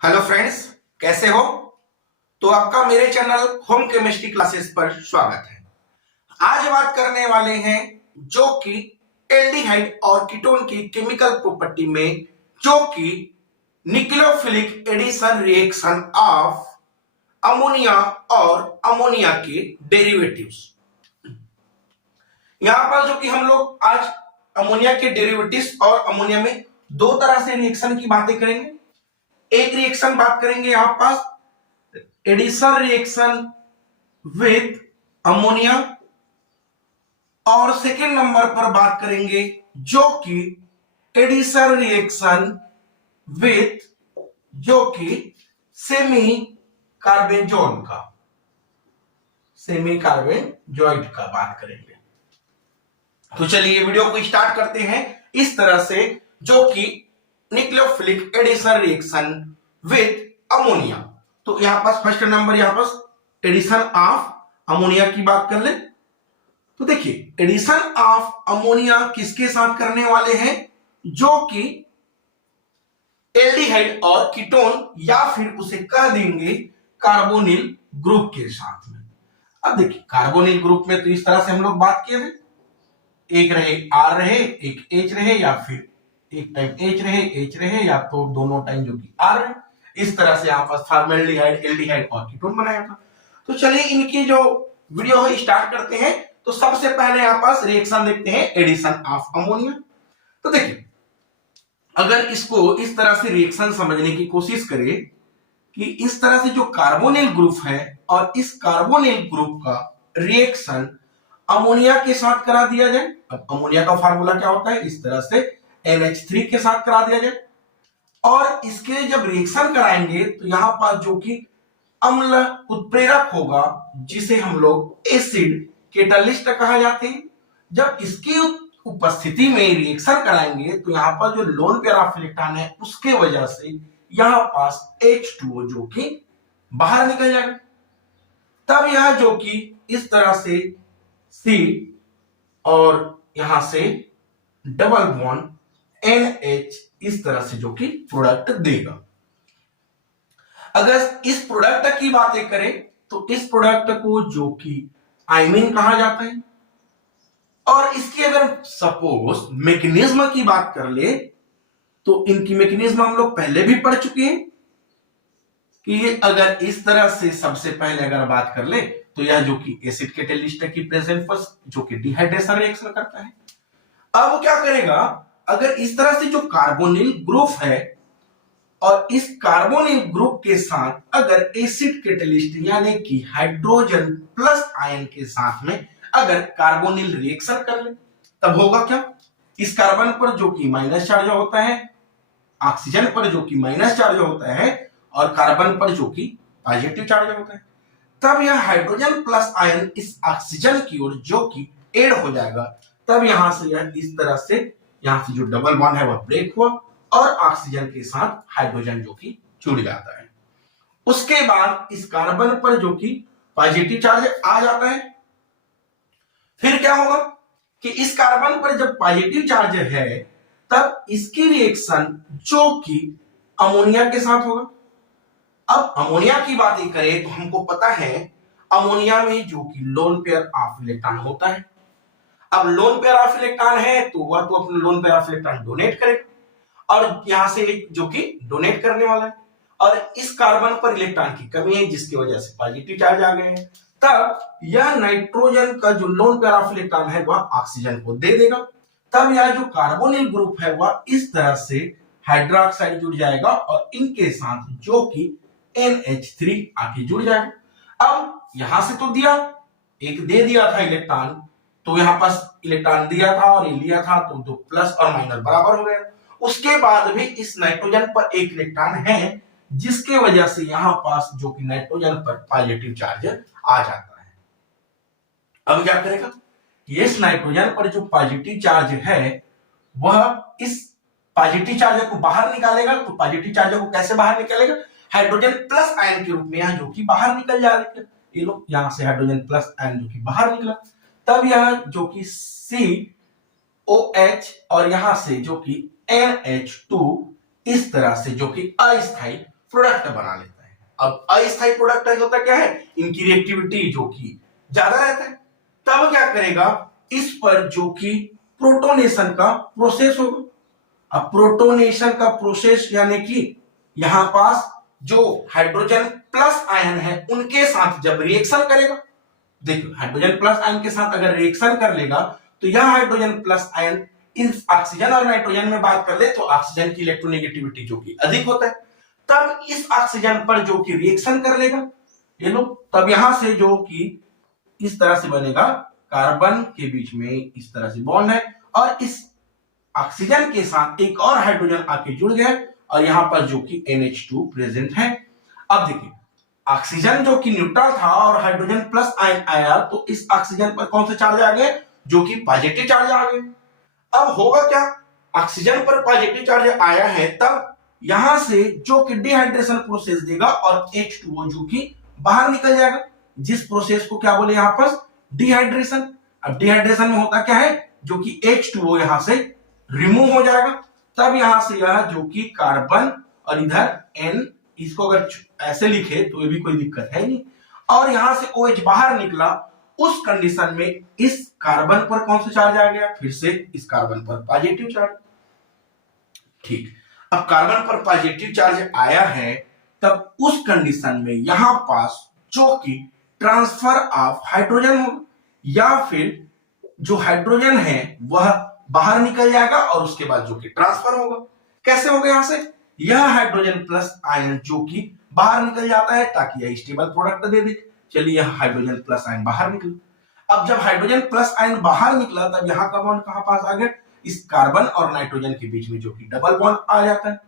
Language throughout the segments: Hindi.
हेलो फ्रेंड्स, कैसे हो? तो आपका मेरे चैनल होम केमिस्ट्री क्लासेस पर स्वागत है। आज बात करने वाले हैं जो कि एल्डिहाइड और कीटोन की केमिकल प्रॉपर्टी में जो कि nucleophilic addition reaction of ammonia और अमोनिया के डेरिवेटिव्स। यहां पर जो कि हम लोग आज अमोनिया के डेरिवेटिव्स और अमोनिया में दो तरह से रिएक्शन की बातें करेंगे। एक रिएक्शन बात करेंगे यहां पास एडिशन रिएक्शन विथ अमोनिया, और सेकेंड नंबर पर बात करेंगे जो कि एडिशन रिएक्शन विथ जो कि सेमी कार्बेंजोन का सेमी कार्बेंजोइड का बात करेंगे। तो चलिए वीडियो को स्टार्ट करते हैं इस तरह से, जो कि nucleophilic addition reaction with ammonia. तो यहां पास फर्स्ट नंबर यहां पास एडिशन ऑफ अमोनिया की बात कर ले। तो देखिए एडिशन ऑफ अमोनिया किसके साथ करने वाले हैं, जो कि एल्डिहाइड और कीटोन या फिर उसे कह देंगे कार्बोनिल ग्रुप के साथ में। अब देखिए कार्बोनिल ग्रुप में तो इस तरह से हम लोग बात किए थे, एक रहे आर रहे, एक एच रहे, या फिर एक टाइम एच रहे एच रहे, या तो दोनों टाइम जो कि आर रहे। इस तरह से यहाँ पर फॉर्मेल्डिहाइड, एल्डिहाइड और कीटोन बनाया था। तो चलिए इनकी जो वीडियो है स्टार्ट करते हैं। तो सबसे पहले यहाँ पास रिएक्शन देखते हैं एडिशन ऑफ अमोनिया। तो देखिए अगर इसको इस तरह से रिएक्शन समझने की कोशिश करें कि इस तरह से जो कार्बोनिल ग्रुप है और इस कार्बोनिल ग्रुप का रिएक्शन अमोनिया के साथ करा दिया जाए। अब अमोनिया का फार्मूला क्या होता है, इस तरह से NH3 के साथ करा दिया जाए, और इसके जब रिएक्शन कराएंगे तो यहां पर जो कि अम्ल उत्प्रेरक होगा जिसे हम लोग एसिड कैटलिस्ट कहा जाते हैं। जब इसकी उपस्थिति में रिएक्शन कराएंगे तो यहां पर जो लोन पेयर ऑफ इलेक्ट्रॉन है उसके वजह से यहां पास H2O जो कि बाहर निकल जाएगा। तब यह जो कि इस तरह से C और यहां से डबल बॉन्ड NH इस तरह से जो कि प्रोडक्ट देगा। अगर इस प्रोडक्ट की बातें करें तो इस प्रोडक्ट को जो कि आइमीन कहा जाता है। और इसकी अगर सपोज मैकेनिज्म की बात कर ले तो इनकी मैकेनिज्म हम लोग पहले भी पढ़ चुके हैं कि ये अगर इस तरह से सबसे पहले अगर बात कर ले तो यह जो कि एसिड कैटलिस्ट की प्रेजेंस पर जो कि डिहाइड्रेशन रिएक्शन करता है। अब क्या करेगा, अगर इस तरह से जो कार्बोनिल ग्रुप है और इस कार्बोनिल ग्रुप के साथ अगर एसिड कैटलिस्ट यानी कि हाइड्रोजन प्लस आयन के साथ में अगर कार्बोनिल रिएक्शन कर ले तब होगा क्या, इस कार्बन पर जो कि माइनस चार्ज होता है, ऑक्सीजन पर जो कि माइनस चार्ज होता है और कार्बन पर जो कि पॉजिटिव चार्ज होता है। तब यह हाइड्रोजन प्लस आयन इस ऑक्सीजन की ओर जो कि ऐड हो जाएगा। तब यहां से यह इस तरह से यहां से जो डबल बॉन्ड है वह ब्रेक हुआ और ऑक्सीजन के साथ हाइड्रोजन जो कि जुड़ जाता है। उसके बाद इस कार्बन पर जो कि पॉजिटिव चार्ज आ जाता है। फिर क्या होगा कि इस कार्बन पर जब पॉजिटिव चार्ज है तब इसकी रिएक्शन जो कि अमोनिया के साथ होगा। अब अमोनिया की बात करें तो हमको पता है अमोनिया में जो कि लोन पेयर ऑफ इलेक्ट्रॉन होता है। अब लोन पेयर ऑफ इलेक्ट्रॉन है तो वह तो अपने lone pair of electron donate करेगा, और यहां से जो कि डोनेट करने वाला है, और इस कार्बन पर इलेक्ट्रॉन की कमी है जिसकी वजह से पॉजिटिव चार्ज आ गए हैं। तब यह नाइट्रोजन का जो लोन पेयर ऑफ इलेक्ट्रॉन है वह ऑक्सीजन को दे देगा। तब यह जो कार्बोनिल ग्रुप है वह इस तरह से हाइड्रोक्साइड जुड़ जाएगा और इनके साथ जो कि NH3 आके जुड़ जाएगा। अब यहां से तो दिया, एक दे दिया था इलेक्ट्रॉन, तो यहां पास इलेक्ट्रॉन दिया था और ये लिया था तो दो प्लस और माइनस बराबर हो गया। उसके बाद भी इस नाइट्रोजन पर एक इलेक्ट्रॉन है जिसके वजह से यहां पास जो कि नाइट्रोजन पर पॉजिटिव चार्ज आ जाता है। अब क्या करेगा, इस नाइट्रोजन पर जो पॉजिटिव चार्ज है वह इस पॉजिटिव चार्ज को बाहर निकालेगा। तो पॉजिटिव चार्ज को कैसे बाहर निकालेगा, हाइड्रोजन प्लस आयन के रूप में यहां जो कि बाहर निकल जाएगा। ये लो यहां से हाइड्रोजन प्लस आयन जो कि बाहर निकला, तब यह जो कि COH और यहां से जो कि NH2 इस तरह से जो कि अस्थायी प्रोडक्ट बना लेता है। अब अस्थायी प्रोडक्ट होता क्या है, इनकी रिएक्टिविटी जो कि ज्यादा रहता है, तब क्या करेगा, इस पर जो कि प्रोटोनेशन का प्रोसेस होगा। अब प्रोटोनेशन का प्रोसेस यानी कि यहां पास जो हाइड्रोजन प्लस आयन है उनके साथ जब रिएक्शन करेगा, देखो हाइड्रोजन प्लस आयन के साथ अगर रिएक्शन कर लेगा तो यह हाइड्रोजन प्लस आयन इस ऑक्सीजन और नाइट्रोजन में बात कर ले तो ऑक्सीजन की इलेक्ट्रोनेगेटिविटी जो कि अधिक होता है, तब इस ऑक्सीजन पर जो कि रिएक्शन कर लेगा ये लोग, तब यहां से जो कि इस तरह से बनेगा, कार्बन के बीच में इस तरह से बॉन्ड है और इस ऑक्सीजन के साथ एक और हाइड्रोजन आके जुड़ गया और यहां पर जो कि NH2 प्रेजेंट है। अब देखिए ऑक्सीजन जो कि न्यूट्रल था और हाइड्रोजन प्लस आयन आया तो इस ऑक्सीजन पर कौन से चार्ज आ गए, जो कि पॉजिटिव चार्ज आ गए। अब होगा क्या, ऑक्सीजन पर पॉजिटिव चार्ज आया है तब यहां से जो कि डिहाइड्रेशन प्रोसेस देगा और H2O जो कि बाहर निकल जाएगा, जिस प्रोसेस को क्या बोले यहां पर, डिहाइड्रेशन। अब डिहाइड्रेशन में होता क्या है, जो कि H2O यहां से रिमूव हो जाएगा, तब यहां से यह जो कि कार्बन और इधर N, इसको अगर ऐसे लिखे तो ये भी कोई दिक्कत है नहीं, और यहां से OH बाहर निकला, उस कंडीशन में इस कार्बन पर कौन सा चार्ज आ गया, फिर से इस कार्बन पर पॉजिटिव चार्ज। ठीक, अब कार्बन पर पॉजिटिव चार्ज आया है तब उस कंडीशन में यहां पास जो कि ट्रांसफर ऑफ हाइड्रोजन होगा, या फिर जो हाइड्रोजन है वह बाहर निकल जाएगा और उसके बाद जो कि ट्रांसफर होगा। कैसे होगा, यहां से यह हाइड्रोजन प्लस आयन जो कि बाहर निकल जाता है ताकि यह स्टेबल प्रोडक्ट दे दे। चलिए यह हाइड्रोजन प्लस आयन बाहर निकला। अब जब हाइड्रोजन प्लस आयन बाहर निकला तब यहां का बॉन्ड कहां पास आ गया, इस कार्बन और नाइट्रोजन के बीच में जो कि डबल बॉन्ड आ जाता है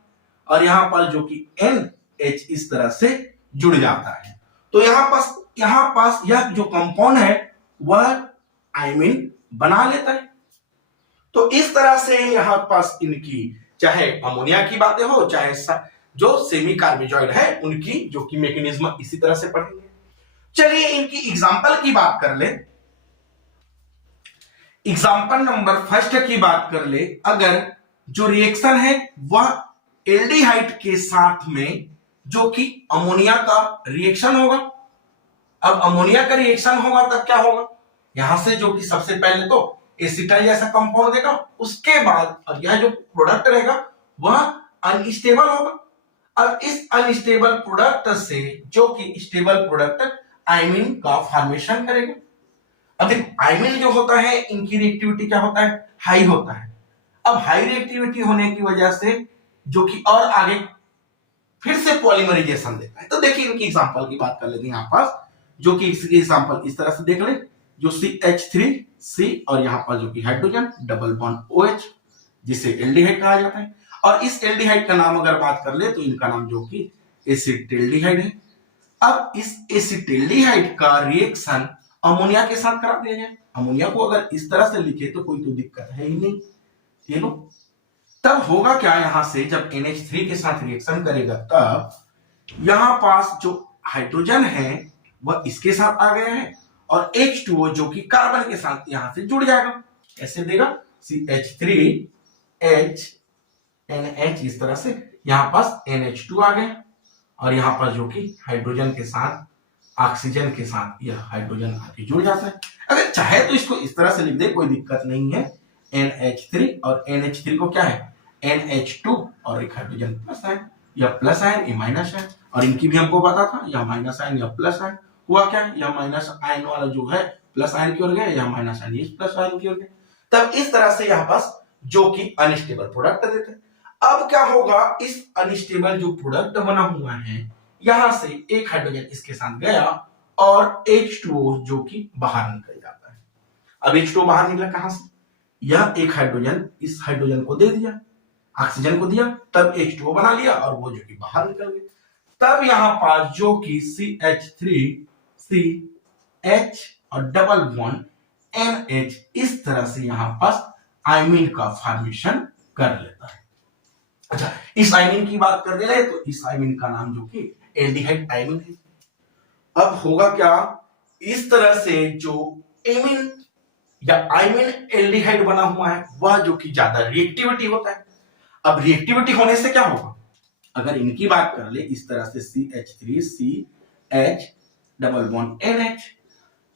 और यहां पर जो कि NH इस तरह से जुड़ जाता है। तो यहां पास यह जो कंपाउंड है वह आयमीन बना लेता है। तो इस तरह से यहां पास इनकी चाहे अमोनिया की बातें हो चाहे जो सेमी कार्बोजॉइड है उनकी जो कि मैकेनिज्म इसी तरह से पढ़ेंगे। चलिए इनकी एग्जांपल की बात कर ले। एग्जांपल नंबर फर्स्ट की बात कर ले, अगर जो रिएक्शन है वह एल्डिहाइड के साथ में जो कि अमोनिया का रिएक्शन होगा। अब अमोनिया का रिएक्शन होगा तब क्या होगा, यहां से जो कि सबसे पहले तो एसिटाइल जैसा कंपाउंड देगा, उसके बाद और यह जो प्रोडक्ट रहेगा वह अनस्टेबल होगा। अब इस अनस्टेबल प्रोडक्ट से जो कि स्टेबल प्रोडक्ट आयमीन का फॉर्मेशन करेगा। अब देखो आयमीन जो होता है इनकी रिएक्टिविटी क्या होता है, हाई होता है। अब हाई रिएक्टिविटी होने की वजह से जो कि और आगे फिर से पॉलीमराइजेशन देता है। तो देखिए इनकी एग्जांपल की बात कर लेते हैं यहां पास, जो कि इसकी एग्जांपल इस तरह से देख ले, जो CH3C और यहां पर जो कि हाइड्रोजन डबल बॉन्ड OH जिसे एल्डिहाइड कहा जाता है। और इस एल्डिहाइड का नाम अगर बात कर ले तो इनका नाम जो कि एसिटिल्डिहाइड है। अब इस एसिटिल्डिहाइड का रिएक्शन अमोनिया के साथ करा दिया जाए। अमोनिया को अगर इस तरह से लिखे तो कोई तो दिक्कत है ही नहीं, ये लो। तब होगा क्या, यहां से जब NH3 के साथ रिएक्शन करेगा तब यहां पास जो हाइड्रोजन है वह इसके साथ आ गया है और H2O जो कि कार्बन के साथ यहां से जुड़ जाएगा। ऐसे देगा CH3H NH, इस तरह से यहां पास NH2 आ गया और यहां पर जो कि हाइड्रोजन के साथ ऑक्सीजन के साथ यह हाइड्रोजन आके जुड़ जाता है। अगर चाहे तो इसको इस तरह से लिख दे, कोई दिक्कत नहीं है। NH3 और NH3 को क्या है NH2 और एक हाइड्रोजन प्लस आयन, यह प्लस आयन ये माइनस आयन, और इनकी भी हमको पता था यह माइनस आयन यह प्लस आयन। हुआ क्या, यह माइनस आयन वाला जो है प्लस आयन की ओर गया, यह माइनस आयन इस प्लस आयन की ओर गया। तब इस तरह से यहां पास जो कि अनस्टेबल प्रोडक्ट देते हैं। अब क्या होगा, इस अनस्टेबल जो प्रोडक्ट बना हुआ है यहां से एक हाइड्रोजन इसके साथ गया और H2O जो कि बाहर निकल जाता है। अब H2O बाहर निकला कहां से, यह एक हाइड्रोजन इस हाइड्रोजन को दे दिया, ऑक्सीजन को दिया, तब H2O बना लिया और वो जो कि बाहर निकल गया। तब यहां पास जो कि CH3CH और डबल बॉन्ड NH इस तरह से यहां पास आयमीन का फॉर्मेशन कर लेता है। अच्छा, इस आयमीन की बात कर रहे हैं तो इस आयमीन का नाम जो कि एल्डिहाइड आयमीन है। अब होगा क्या, इस तरह से जो एमीन या आयमीन एल्डिहाइड बना हुआ है वह जो कि ज्यादा रिएक्टिविटी होता है। अब रिएक्टिविटी होने से क्या होगा, अगर इनकी बात कर ले इस तरह से CH3 CH double bond NH,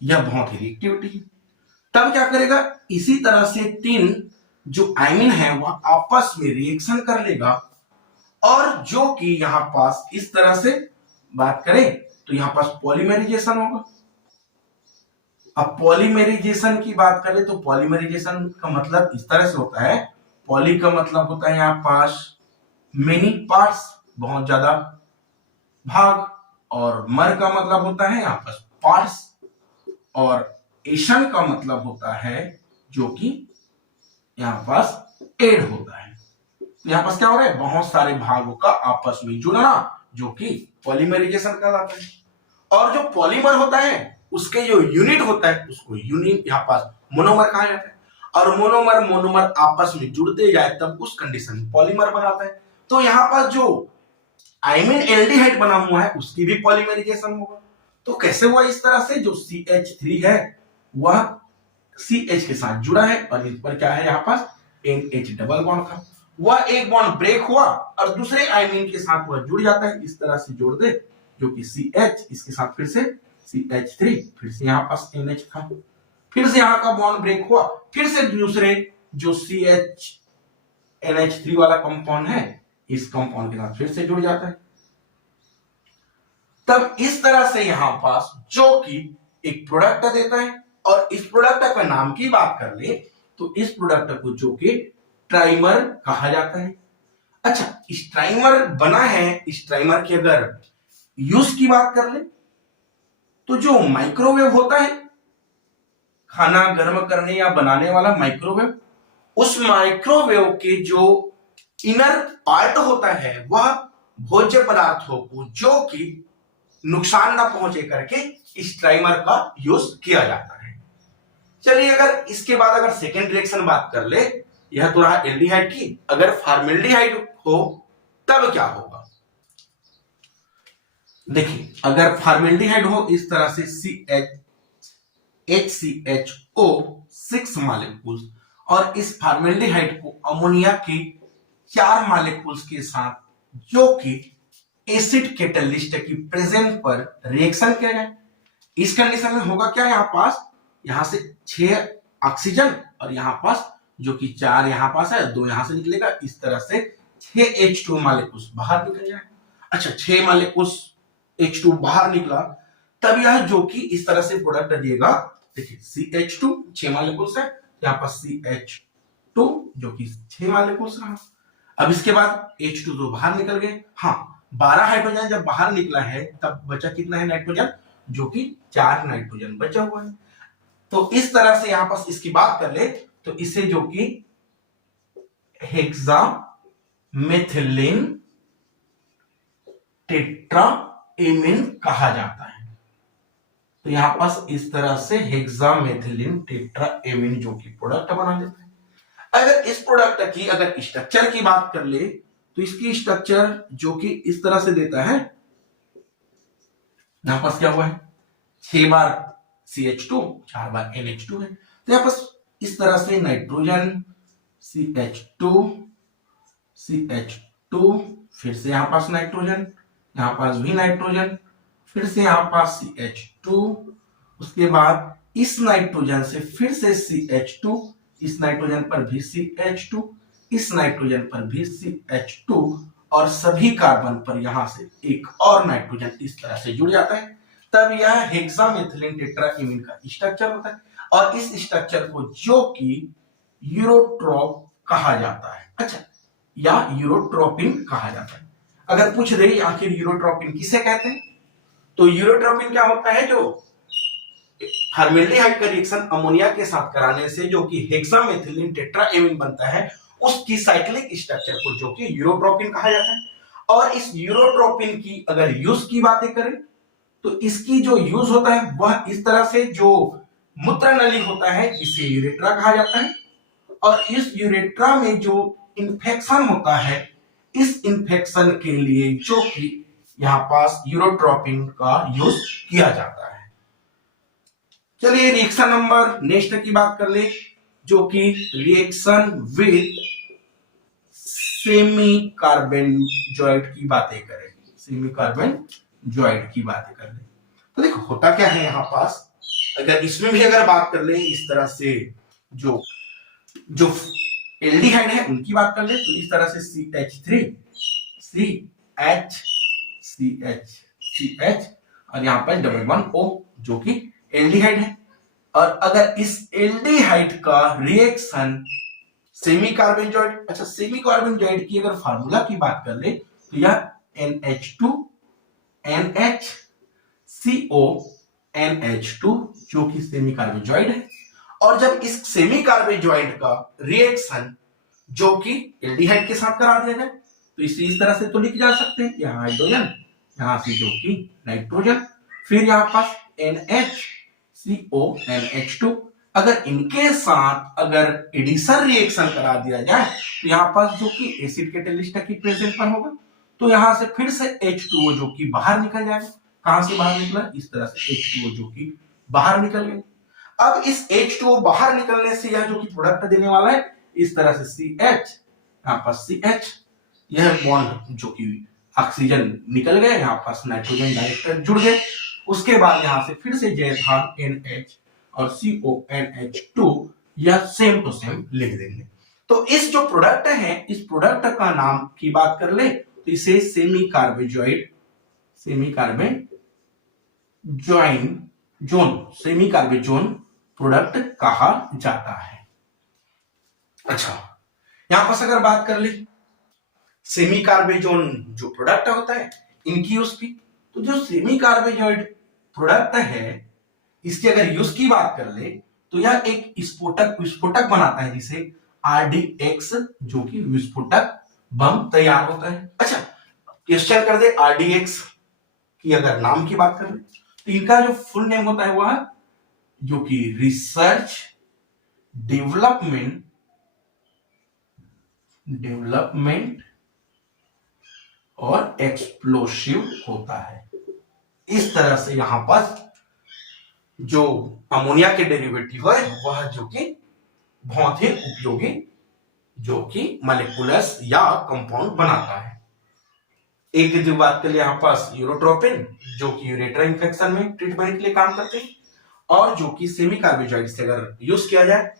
यह बहुत ही रिएक्टिविटी है। तब क्या करेगा, इसी तरह से तीन जो आयमिन है वह आपस में रिएक्शन कर लेगा, और जो कि यहां पास इस तरह से बात करें तो यहां पास पॉलीमराइजेशन होगा। अब पॉलीमराइजेशन की बात करें तो पॉलीमराइजेशन का मतलब इस तरह से होता है, पॉली का मतलब होता है यहां पास मेनी पार्ट्स, बहुत ज्यादा भाग, और मर का मतलब होता है यहां पास पार्ट्स, और एशन का मतलब होता है जो कि यहां पास एड होता है। तो यहां पास क्या हो रहा है, बहुत सारे भागों का आपस में जुड़ना, जो कि पॉलीमराइजेशन कहलाता है। और जो पॉलीमर होता है उसके जो यूनिट होता है उसको यूनिट यहां पास मोनोमर कहा जाता है, और मोनोमर मोनोमर आपस में जुड़ते जाए तब उस कंडीशन में पॉलीमर बनाता है। तो यहां पास जो आयमिन एल्डिहाइड बना हुआ है उसकी भी पॉलीमराइजेशन होगा। तो कैसे हुआ, इस तरह से जो CH3 है वह CH के साथ जुड़ा है, और इस पर क्या है यहाँ पास NH डबल बॉन्ड था, वह एक बॉन्ड ब्रेक हुआ और दूसरे आयमिन के साथ वह जुड़ जाता है, इस तरह से जोड़ दे, जो कि CH इसके साथ फिर से CH3, फिर से यहाँ पास NH था, फिर से यहाँ का बॉन्ड ब्रेक हुआ, फिर से दूसरे जो CH NH3 वाला कंपाउंड है इस कंपाउंड के साथ फिर से जुड़ जाता है। तब इस तरह से यहां पास जो कि एक प्रोडक्ट देता है, और इस प्रोडक्ट का नाम की बात कर ले तो इस प्रोडक्ट को जो कि ट्राइमर कहा जाता है। अच्छा, इस ट्राइमर बना है, इस ट्राइमर की अगर यूज की बात कर ले तो जो माइक्रोवेव होता है, खाना गर्म करने या बनाने वाला माइक्रोवेव, उस माइक्रोवेव के जो इनर पार्ट होता है वह भोज्य पदार्थों को जो कि नुकसान ना पहुंचे करके इस ट्राइमर का यूज किया जाता है। चलिए, अगर इसके बाद अगर सेकेंड रिएक्शन बात कर ले, यह तो रहा एल्डिहाइड की, अगर फॉर्मेल्डिहाइड हो तब क्या होगा। देखिए, अगर फॉर्मेल्डिहाइड हो इस तरह से HCHO 6 मॉलिक्यूल्स, और इस फॉर्मेल्डिहाइड को अमोनिया के 4 मॉलिक्यूल्स के साथ जो कि एसिड कैटलिस्ट की प्रेजेंस पर रिएक्शन किया जाए, इस कंडीशन में होगा क्या, यहां पास यहां से 6 ऑक्सीजन और यहां पास जो कि 4 यहां पास है, 2 यहां से निकलेगा, इस तरह से 6 H2 मॉलिक्यूल्स बाहर निकल जाएगा। अच्छा, 6 मॉलिक्यूल्स H2 बाहर निकला, तब यह जो कि इस तरह से प्रोडक्ट दिएगा। देखिए, CH2 6 मॉलिक्यूल्स है, यहां पास CH2 जो कि 6 मॉलिक्यूल्स रहा। अब इसके बाद H2 तो बाहर निकल गए, हाँ 12 हाइड्रोजन जब बाहर निकला है तब बचा कितना है नाइट्रोजन, जो कि 4 नाइट्रोजन बचा हुआ है। तो इस तरह से यहां पास इसकी बात कर ले तो इसे जो कि हेक्सामेथिलीन टेट्राएमीन कहा जाता है। तो यहां पास इस तरह से हेक्सामेथिलीन टेट्राएमीन जो कि प्रोडक्ट बना लेता है। अगर इस प्रोडक्ट की अगर स्ट्रक्चर की बात कर ले तो इसकी स्ट्रक्चर जो कि इस तरह से देता है, यहां पास क्या हुआ है 6 बार CH2 4 बार NH2 है, तो यहां पास इस तरह से नाइट्रोजन CH2 फिर से यहां पास नाइट्रोजन, यहां पास भी नाइट्रोजन, फिर से यहां पास CH2, उसके बाद इस नाइट्रोजन से फिर से CH2, इस नाइट्रोजन पर भी CH2, इस नाइट्रोजन पर भी CH2, और सभी कार्बन पर यहां से एक और नाइट्रोजन इस तरह से जुड़ जाता है, तब यह हेक्सामेथिलीन टेट्राएमीन का स्ट्रक्चर होता है। और इस स्ट्रक्चर को जो कि यूरोट्रोप कहा जाता है, अच्छा, या यूरोट्रोपिन कहा जाता है। अगर पूछ रही आखिर यूरोट्रोपिन किसे कहते हैं, तो यूरोट्रोपिन क्या होता है, जो फॉर्मेल्डिहाइड का रिएक्शन अमोनिया के साथ कराने से जो कि हेक्सामेथिलीन टेट्राएमीन बनता है, उसकी साइक्लिक स्ट्रक्चर को जो कि यूरोट्रोपिन कहा जाता है। और इस यूरोट्रोपिन की अगर यूज की बातें करें तो इसकी जो यूज होता है वह इस तरह से, जो मूत्र नली होता है इसे यूरेट्रा कहा जाता है, और इस यूरेट्रा में जो इंफेक्शन होता है, इस इंफेक्शन के लिए जो कि यहां पास यूरोट्रोपिन का यूज किया जाता है। चलिए रिएक्शन नंबर नेक्स्ट की बात कर ले, जो कि रिएक्शन विद सेमी कार्बेंजॉइड की बातें करें, सेमी कार्बेंजॉइड की बातें कर ले तो देखो होता क्या है यहाँ पास, अगर इसमें भी अगर बात कर ले इस तरह से जो जो एल्डिहाइड है उनकी बात कर ले तो इस तरह से CH3 और यहाँ पर डबल वन O जो कि एल्डिहाइड है। और अगर इस एल्डिहाइड का रिएक्शन सेमी कार्बेंजॉइड, अच्छा सेमी कार्बेंजॉइड की अगर फार्मूला की बात कर ले तो यह NH2 NHCO NH2 जो कि सेमी कार्बेंजॉइड है। और जब इस सेमी कार्बेंजॉइड का रिएक्शन जो कि एल्डिहाइड के साथ करा दिया जाए तो इसे इस तरह से तो लिख जा सकते हैं, यहाँ हाइड्रोजन, यहाँ से जो कि नाइट्रोजन, फिर यहाँ पास NHCO NH2। अगर इनके साथ अगर एडिशन रिएक्शन करा दिया जाए तो यहाँ पास जो कि एसिड कैटालिस्ट प्रेजेंट पर होगा तो यहाँ से फिर से H2O जो कि बाहर निकल जाएगा। कहां से बाहर निकला, इस तरह से H2O जो कि बाहर निकल गया। अब इस H2O बाहर निकलने से यह जो कि प्रोडक्ट देने वाला है इस तरह से CH, यहाँ पास CH, यह बॉन्ड जो कि ऑक्सीजन निकल गया, यहाँ पास नाइट्रोजन डायरेक्ट जुड़ गए। उसके बाद यहाँ से फिर से जैथान NH और CO NH2 यह सेम टू सेम लिख देंगे। तो इस जो प्रोडक्ट है इस प्रोडक्ट का नाम की बात कर ले तो इसे सेमी कार्बेंजॉइड प्रोडक्ट कहा जाता है। अच्छा यहां पर अगर बात कर ले सेमी कार्बेजोन जो प्रोडक्ट होता है इनकी यूज की तो जो सेमी कार्बेजॉइड प्रोडक्ट है इसकी अगर यूज की बात कर ले तो यह एक विस्फोटक बनाता है जिसे RDX जो कि विस्फोटक बम तैयार होता है। अच्छा क्वेश्चन कर दे RDX की अगर नाम की बात करें तो इनका जो फुल नेम होता है वह जो कि रिसर्च डेवलपमेंट और एक्सप्लोसिव होता है। इस तरह से यहां पर जो अमोनिया के डेरिवेटिव है वह जो कि बहुत ही उपयोगी जो कि मॉलिक्यूलस या कंपाउंड बनाता है। एक यदि बात करें यहाँ पास यूरोट्रोपिन जो कि यूरेटर इन्फेक्शन में ट्रीटमेंट के लिए काम करते हैं और जो कि सेमी कार्बोजाइड से अगर यूज किया जाए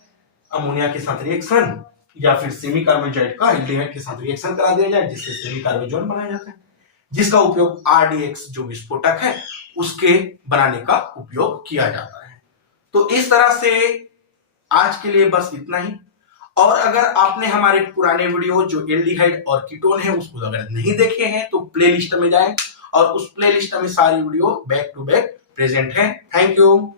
अमोनिया के साथ रिएक्शन या फिर सेमी कार्बोजाइड का एल्डिहाइड के साथ रिएक्शन करा दिया जाए जिससे सेमी कार्बोजोन बनाया जाता है जिसका उपयोग RDX जो विस्फोटक है उसके बनाने का उपयोग किया जाता है। तो इस तरह से आज के लिए बस इतना ही। और अगर आपने हमारे पुराने वीडियो जो एल्डिहाइड और कीटोन है उसको अगर नहीं देखे हैं तो प्लेलिस्ट में जाएं और उस प्लेलिस्ट में सारी video back to back present है। Thank you.